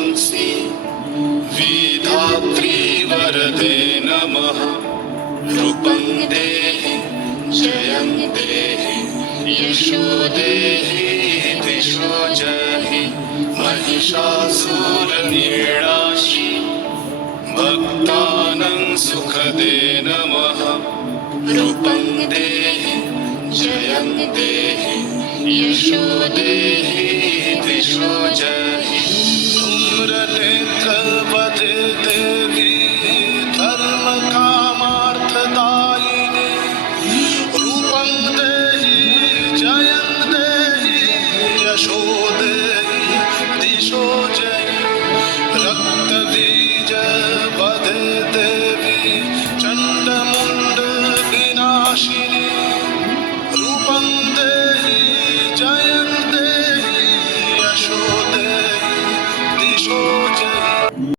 शंसि विधात्री वरदे नमः। रूपं देहि जयं देहि यशो देहि दिशो जहि महिषासुरनिर्णाशि भक्तानां सुखदे नमः। रूपं देहि जयं देहि यशो देहि दिशो जहि धूम्रनेत्रवदे देवी धर्मकामार्थदायिनी। रूपं देहि जयं देहि यशो देहि दिशो जहि रक्तबीजवदे देवी चण्डमुण्डविनाशिनी। रूपं देहि जयं देहि यशो देहि दिशो जहि।